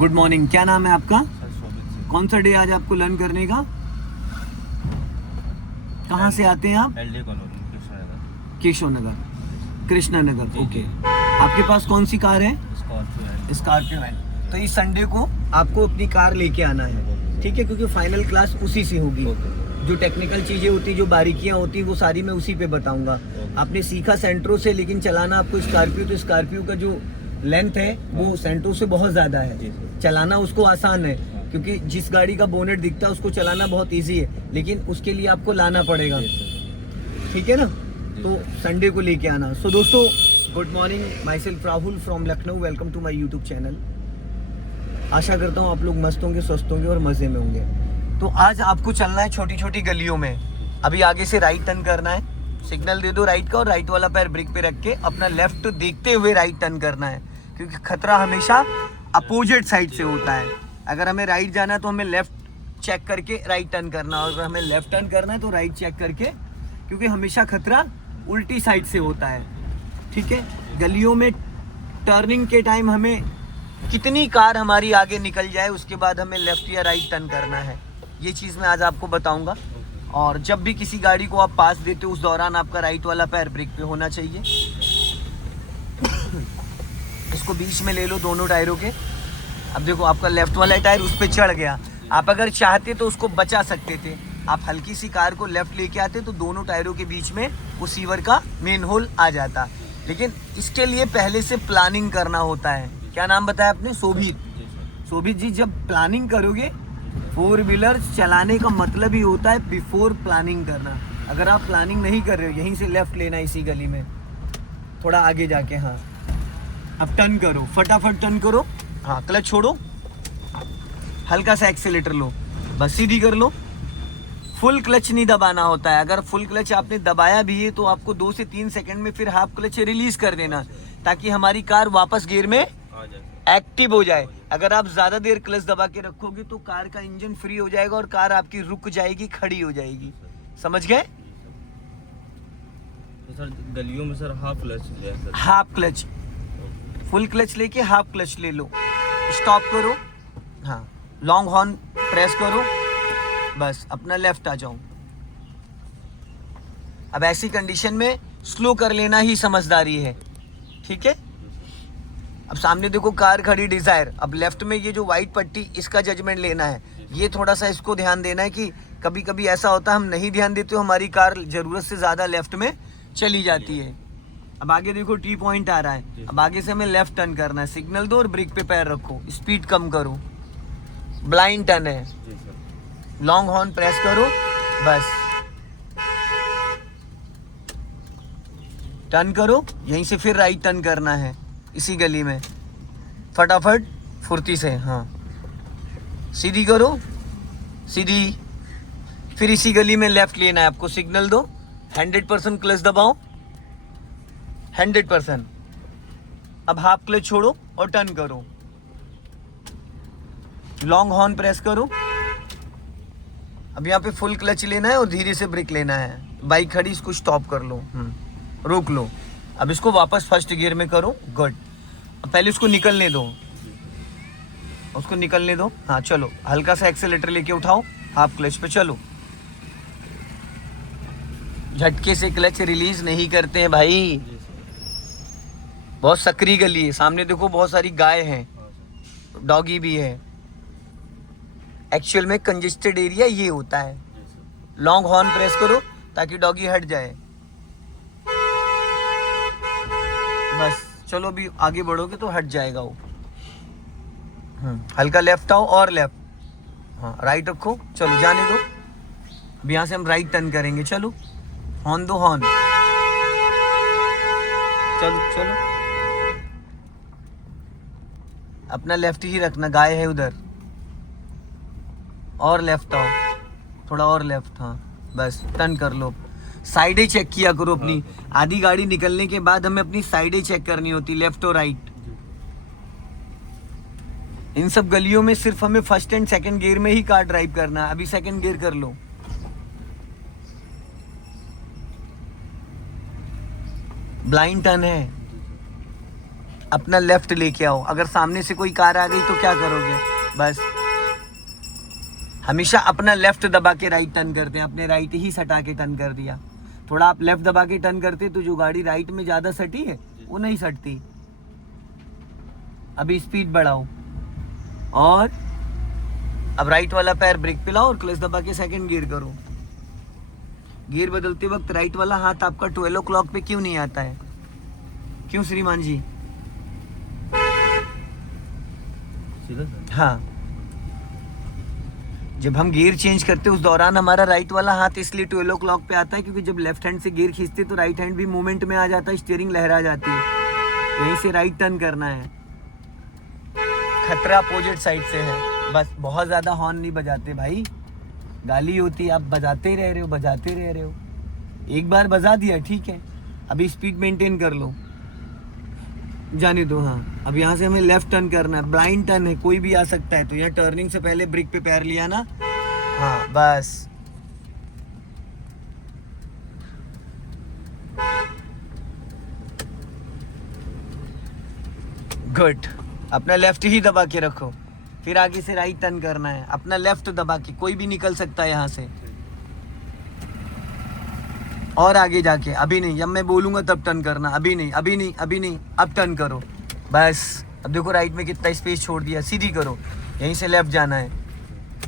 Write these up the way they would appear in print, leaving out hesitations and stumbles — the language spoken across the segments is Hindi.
गुड मॉर्निंग, क्या नाम है आपका? सर शोभित सिंह। कौन सा डे आज आपको लर्न करने का? कहाँ से आते हैं आप? LD colony Krishnanagar. केशव नगर, कृष्णा नगर। जी, ओके, जी। आपके पास कौन सी कार है? स्कॉर्पियो है। स्कॉर्पियो है। तो इस संडे को आपको अपनी कार लेके आना है, ठीक है? क्योंकि फाइनल क्लास उसी से होगी। जो टेक्निकल चीज़ें होती, जो बारीकियां होती, वो सारी मैं उसी पे बताऊंगा। आपने सीखा सेंट्रो से, लेकिन चलाना आपको स्कॉर्पियो, तो स्कॉर्पियो का जो लेंथ है वो सेंट्रो से बहुत ज़्यादा है। चलाना उसको आसान है, क्योंकि जिस गाड़ी का बोनेट दिखता है उसको चलाना बहुत ईजी है, लेकिन उसके लिए आपको लाना पड़ेगा, ठीक है ना? तो संडे को लेके आना। सो दोस्तों, good morning, myself Rahul from Lucknow. Welcome to my YouTube channel. आशा करता हूँ आप लोग मस्त होंगे, स्वस्थ होंगे और मज़े में होंगे। तो आज आपको चलना है छोटी छोटी गलियों में। अभी आगे से राइट टर्न करना है, सिग्नल दे दो राइट का, और राइट वाला पैर ब्रेक पे रख के अपना लेफ्ट देखते हुए राइट टर्न करना है, क्योंकि खतरा हमेशा अपोजिट साइड से होता है। अगर हमें राइट जाना है तो हमें लेफ्ट चेक करके राइट टर्न करना है, और अगर हमें लेफ्ट टर्न करना है तो राइट चेक करके, क्योंकि हमेशा खतरा उल्टी साइड से होता है, ठीक है? गलियों में टर्निंग के टाइम हमें कितनी कार हमारी आगे निकल जाए, उसके बाद हमें लेफ्ट या राइट टर्न करना है, ये चीज़ मैं आज आपको बताऊंगा। और जब भी किसी गाड़ी को आप पास देते हो, उस दौरान आपका राइट वाला पैर ब्रेक पे होना चाहिए। इसको बीच में ले लो दोनों टायरों के। अब देखो, आपका लेफ्ट वाला टायर उस पर चढ़ गया। आप अगर चाहते तो उसको बचा सकते थे, आप हल्की सी कार को लेफ्ट लेके आते तो दोनों टायरों के बीच में वो सीवर का मेन होल आ जाता। लेकिन इसके लिए पहले से प्लानिंग करना होता है। क्या नाम बताया आपने? शोभित। शोभित जी, जब प्लानिंग करोगे, फोर व्हीलर चलाने का मतलब ही होता है बिफोर प्लानिंग करना। अगर आप प्लानिंग नहीं कर रहे हो, यहीं से लेफ्ट लेना, इसी गली में थोड़ा आगे जाके। हाँ, अब टर्न करो, फटाफट टर्न करो। हाँ, क्लच छोड़ो, हल्का सा एक्सीलेटर लो, बस सीधी कर लो। फुल क्लच नहीं दबाना होता है। अगर फुल क्लच आपने दबाया भी है तो आपको 2 से 3 सेकंड में फिर हाफ क्लच रिलीज कर देना, ताकि हमारी कार वापस गियर में एक्टिव हो जाए। अगर आप ज्यादा देर क्लच दबा के रखोगे तो कार का इंजन फ्री हो जाएगा और कार आपकी रुक जाएगी, खड़ी हो जाएगी। समझ गए? तो सर गलियों में सर हाफ क्लच लिया sir. Half clutch, full clutch लेके हाफ क्लच ले लो, स्टॉप करो। हाँ, लॉन्ग हॉर्न प्रेस करो, बस अपना लेफ्ट आ जाओ। अब ऐसी कंडीशन में स्लो कर लेना ही समझदारी है, ठीक है? अब सामने देखो कार खड़ी डिजायर, अब लेफ्ट में ये जो वाइट पट्टी, इसका जजमेंट लेना है। ये थोड़ा सा इसको ध्यान देना है कि कभी कभी ऐसा होता है हम नहीं ध्यान देते हो, हमारी कार जरूरत से ज्यादा लेफ्ट में चली जाती है। अब आगे देखो टी पॉइंट आ रहा है, अब आगे से हमें लेफ्ट टर्न करना है। सिग्नल दो और ब्रेक पे पैर रखो, स्पीड कम करो। ब्लाइंड टर्न है, लॉन्ग हॉर्न प्रेस करो, बस टर्न करो। यहीं से फिर राइट टर्न करना है, इसी गली में फटाफट फुर्ती से। हाँ, सीधी करो, सीधी। फिर इसी गली में लेफ्ट लेना है आपको। सिग्नल दो, 100% क्लच दबाओ, 100%। अब हाफ क्लच छोड़ो और टर्न करो, लॉन्ग हॉर्न प्रेस करो। अब यहाँ पे फुल क्लच लेना है और धीरे से ब्रेक लेना है। बाइक खड़ी, इसको स्टॉप कर लो, रोक लो। अब इसको वापस फर्स्ट गियर में करो, गुड। पहले उसको निकलने दो, उसको निकलने दो। हाँ, चलो, हल्का सा एक्सेलेटर लेके उठाओ, हाफ क्लच पे चलो। झटके से क्लच रिलीज नहीं करते हैं भाई, बहुत सक्रिय गली है। सामने देखो बहुत सारी गाय हैं, डॉगी भी है। एक्चुअल में कंजेस्टेड एरिया ये होता है। लॉन्ग हॉर्न प्रेस करो ताकि डॉगी हट जाए, बस चलो। अभी आगे बढ़ोगे तो हट जाएगा वो। हल्का लेफ्ट आओ और लेफ्ट। हाँ, राइट रखो, चलो जाने दो। अब यहाँ से हम राइट टर्न करेंगे, चलो। हॉर्न दो, हॉर्न, चलो चलो। अपना लेफ्ट ही रखना, गाय है उधर। और लेफ्ट आओ, थोड़ा और लेफ्ट। हाँ, बस टर्न कर लो। साइडें चेक किया करो अपनी। आधी गाड़ी निकलने के बाद हमें अपनी साइडें चेक करनी होती, लेफ्ट और राइट। इन सब गलियों में सिर्फ हमें फर्स्ट एंड सेकंड गियर में ही कार ड्राइव करना है। अभी सेकंड गियर कर लो, ब्लाइंड टर्न है। अपना लेफ्ट लेके आओ। अगर सामने से कोई कार आ गई तो क्या करोगे? बस हमेशा अपना लेफ्ट दबा के राइट टर्न करते हैं, अपने राइट ही सटा के टर्न कर दिया। थोड़ा आप लेफ्ट दबा के टर्न करते तो जो गाड़ी राइट में ज़्यादा सटी है वो नहीं सटती। अभी स्पीड बढ़ाओ और अब राइट वाला पैर ब्रेक पे लाओ और क्लच दबा के सेकंड गियर करो। गियर बदलते वक्त राइट वाला हाथ आपका 12 o'clock पे क्यों नहीं आता है? क्यों श्रीमान जी? सीधा सर। हाँ, जब हम गियर चेंज करते हैं उस दौरान हमारा राइट वाला हाथ इसलिए 12 o'clock पे आता है क्योंकि जब लेफ्ट हैंड से गियर खींचते तो राइट हैंड भी मूवमेंट में आ जाता है, स्टीयरिंग लहरा जाती है। यहीं से राइट टर्न करना है। खतरा अपोजिट साइड से है। बस बहुत ज़्यादा हॉर्न नहीं बजाते भाई, गाली होती है। आप बजाते ही रह रहे हो, बजाते रह रहे हो। एक बार बजा दिया ठीक है, अभी स्पीड मेंटेन कर लो, जाने दो। हाँ, अब यहाँ से हमें लेफ्ट टर्न करना है, ब्लाइंड टर्न है, कोई भी आ सकता है। तो यहाँ टर्निंग से पहले ब्रेक पे पैर लिया ना, हाँ बस। गुड, अपना लेफ्ट ही दबा के रखो, फिर आगे से राइट टर्न करना है। अपना लेफ्ट दबा के, कोई भी निकल सकता है यहाँ से। और आगे जाके, अभी नहीं, जब मैं बोलूंगा तब टर्न करना, अभी नहीं, अभी नहीं, अभी नहीं, अब टर्न करो बस। अब देखो राइट में कितना स्पेस छोड़ दिया, सीधी करो, यहीं से लेफ्ट जाना है।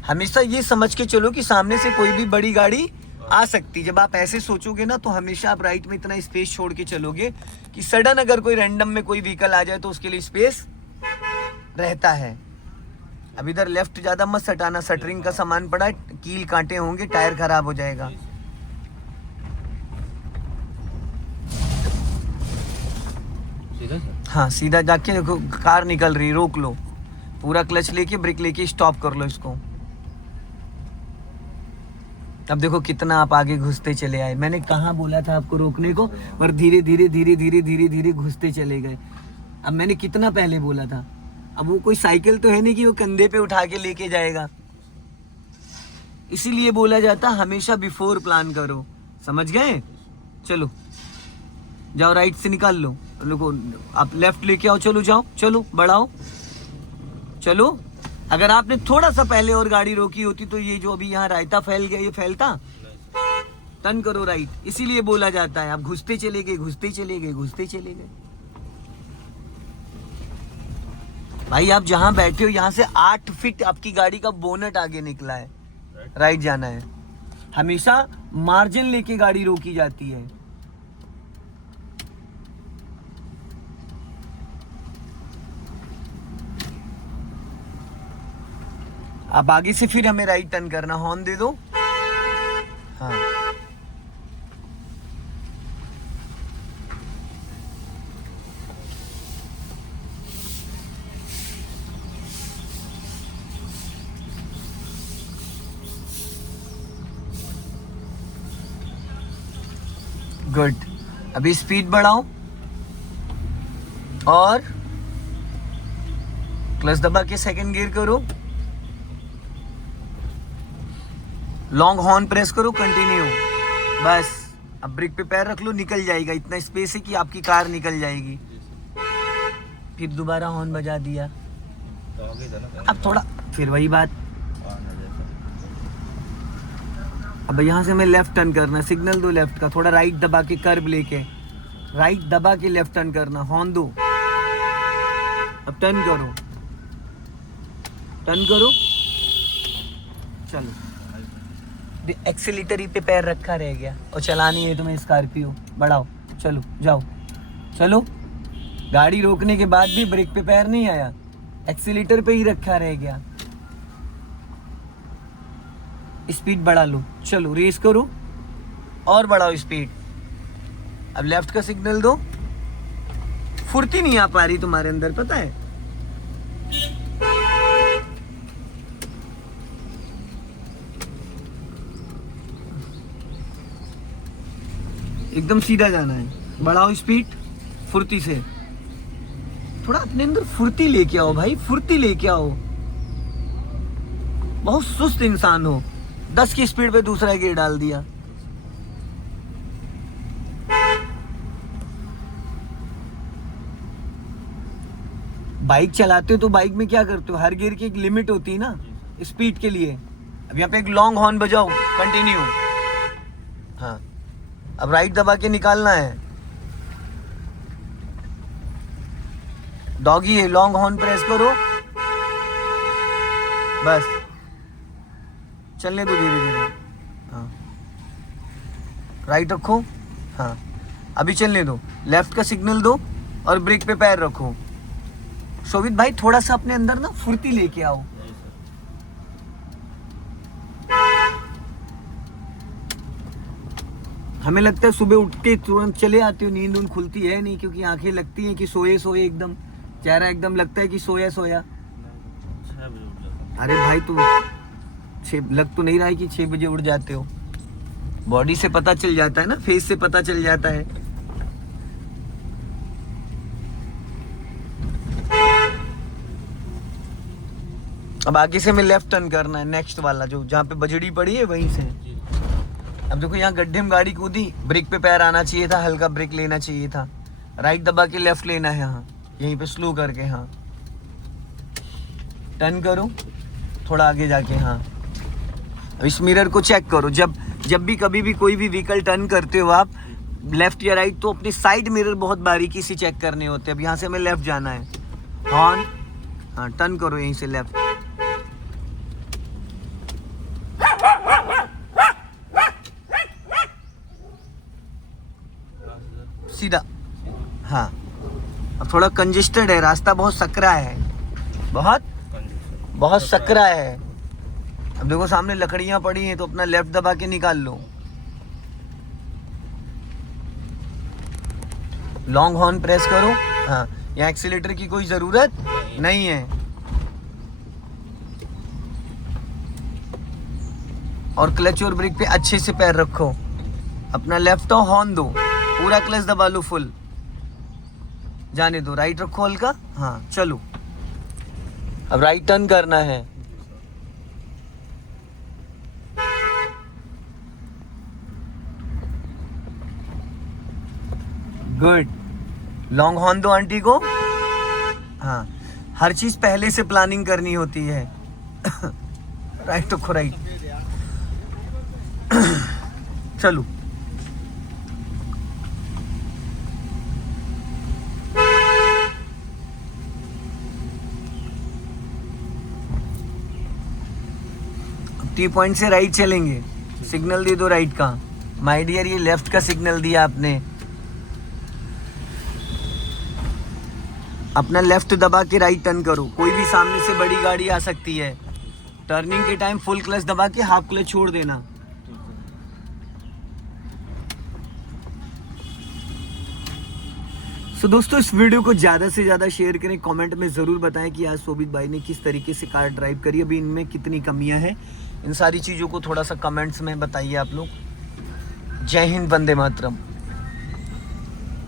हमेशा ये समझ के चलो कि सामने से कोई भी बड़ी गाड़ी आ सकती। जब आप ऐसे सोचोगे ना तो हमेशा आप राइट में इतना स्पेस छोड़ के चलोगे कि सडन अगर कोई रैंडम में कोई व्हीकल आ जाए तो उसके लिए स्पेस रहता है। अब इधर लेफ्ट ज़्यादा मत सटाना, शटरिंग का सामान पड़ा है, कील कांटे होंगे, टायर खराब हो जाएगा। सीधा सर। हाँ, सीधा जाके देखो कार निकल रही, रोक लो, पूरा क्लच लेके ब्रेक लेके स्टॉप कर लो इसको। अब देखो कितना आप आगे घुसते चले आए। मैंने कहाँ बोला था आपको रोकने को, और धीरे धीरे धीरे धीरे धीरे धीरे घुसते चले गए। अब मैंने कितना पहले बोला था। अब वो कोई साइकिल तो है नहीं कि वो कंधे पे उठा के लेके जाएगा, इसीलिए बोला जाता हमेशा बिफोर प्लान करो। समझ गए? चलो जाओ, राइट से निकाल लो, देखो आप लेफ्ट लेके आओ, चलो जाओ, चलो बढ़ाओ, चलो। अगर आपने थोड़ा सा पहले और गाड़ी रोकी होती तो ये जो अभी यहाँ रायता फैल गया, ये फैलता। टर्न करो राइट, इसीलिए बोला जाता है। आप घुसते चले गए, घुसते चले गए, घुसते चले गए। भाई आप जहाँ बैठे हो यहाँ से 8 फीट आपकी गाड़ी का बोनट आगे निकला है, राइट जाना है। हमेशा मार्जिन लेके गाड़ी रोकी जाती है। अब आगे से फिर हमें राइट टर्न करना, हॉर्न दे दो। हाँ, गुड। अभी स्पीड बढ़ाओ और क्लच दबा के सेकंड गियर करो, लॉन्ग हॉर्न प्रेस करो, कंटिन्यू बस। अब ब्रेक पे पैर रख लो, निकल जाएगा। इतना स्पेस है कि आपकी कार निकल जाएगी। फिर दोबारा हॉर्न बजा दिया, तो आगे था ना। अब थोड़ा फिर वही बात। आना जैसा। अब यहाँ से हमें लेफ्ट टर्न करना, सिग्नल दो लेफ्ट का, थोड़ा राइट दबा के कर्व लेके, राइट दबा के लेफ्ट टर्न करना, हॉर्न दो। अब टर्न करो, टर्न करो, चलो। एक्सीलेटर ही पे पैर रखा रह गया और चलानी है तुम्हें स्कॉर्पियो, बढ़ाओ, चलो जाओ, चलो। गाड़ी रोकने के बाद भी ब्रेक पे पैर नहीं आया, एक्सीलेटर पे ही रखा रह गया। स्पीड बढ़ा लो, चलो रेस करो और बढ़ाओ स्पीड। अब लेफ्ट का सिग्नल दो। फुर्ती नहीं आ पा रही तुम्हारे अंदर, पता है। एकदम सीधा जाना है, बढ़ाओ स्पीड फुर्ती से। थोड़ा अपने अंदर फुर्ती लेके आओ भाई, फुर्ती लेके आओ। बहुत सुस्त इंसान हो, 10 की स्पीड पे दूसरा गियर डाल दिया। बाइक चलाते हो तो बाइक में क्या करते हो, हर गियर की एक लिमिट होती है ना स्पीड के लिए। अब यहाँ पे एक लॉन्ग हॉर्न बजाओ, कंटिन्यू। हाँ, अब राइट दबा के निकालना है। डॉगी है, लॉन्ग हॉर्न प्रेस करो, बस चलने दो धीरे धीरे। हाँ, राइट रखो। हाँ, अभी चलने दो, लेफ्ट का सिग्नल दो और ब्रेक पे पैर रखो। शोभित भाई थोड़ा सा अपने अंदर ना फुर्ती लेके आओ। नहीं सर। हमें लगता है सुबह उठ के तुरंत चले आते हो, नींद उन खुलती है नहीं, क्योंकि आंखें लगती हैं कि सोए सोए, एकदम चेहरा एकदम लगता है कि सोया सोया। 6 बजे उठ जाता हूँ। अरे भाई तू लग तो नहीं रहा है कि 6 बजे उठ जाते हो। बॉडी से पता चल जाता है ना, फेस से पता चल जाता है। अब आगे से हमें लेफ्ट टर्न करना है, नेक्स्ट वाला जो जहाँ पे बजड़ी पड़ी है वहीं से। जी। अब देखो यहाँ गड्ढे में गाड़ी कूदी, ब्रेक पे पैर आना चाहिए था, हल्का ब्रेक लेना चाहिए था। राइट दबा के लेफ्ट लेना है, हाँ यहीं पे स्लो करके। हाँ, टर्न करो थोड़ा आगे जाके। हाँ, अब इस मिरर को चेक करो। जब भी कभी भी कोई भी व्हीकल टर्न करते हो आप, लेफ्ट या राइट, तो अपने साइड मिरर बहुत बारीकी से चेक करने होते हैं। अब यहाँ से हमें लेफ्ट जाना है, हॉर्न। हाँ, टर्न करो यहीं से लेफ्ट। सीधा। हाँ, अब थोड़ा कंजेस्टेड है रास्ता, बहुत सकरा है, बहुत सकरा है। अब देखो सामने लकड़ियां पड़ी हैं, तो अपना लेफ्ट दबा के निकाल लो। लॉन्ग हॉर्न प्रेस करो। हाँ, यहाँ एक्सीलेटर की कोई जरूरत नहीं है। और क्लच और ब्रेक पे अच्छे से पैर रखो। अपना लेफ्ट हॉर्न दो, पूरा क्लच दबा लो फुल, जाने दो। राइट रखो हल्का। हाँ, चलो अब राइट टर्न करना है। गुड, लॉन्ग हॉर्न दो आंटी को। हाँ, हर चीज पहले से प्लानिंग करनी होती है। राइट रखो, राइट। चलो, टी पॉइंट से राइट चलेंगे। सिग्नल दे दो राइट का। माय डियर, ये लेफ्ट का सिग्नल दिया आपने। अपना लेफ्ट दबा के राइट टर्न करो। कोई भी सामने से बड़ी गाड़ी आ सकती है। टर्निंग के टाइम फुल क्लच दबा के हाफ क्लच छोड़ देना। तो दोस्तों, इस वीडियो को ज़्यादा से ज़्यादा शेयर करें। कमेंट में ज़रूर बताएं कि आज शोभित भाई ने किस तरीके से कार ड्राइव करी, अभी इनमें कितनी कमियां हैं। इन सारी चीज़ों को थोड़ा सा कमेंट्स में बताइए आप लोग। जय हिंद, वंदे मातरम।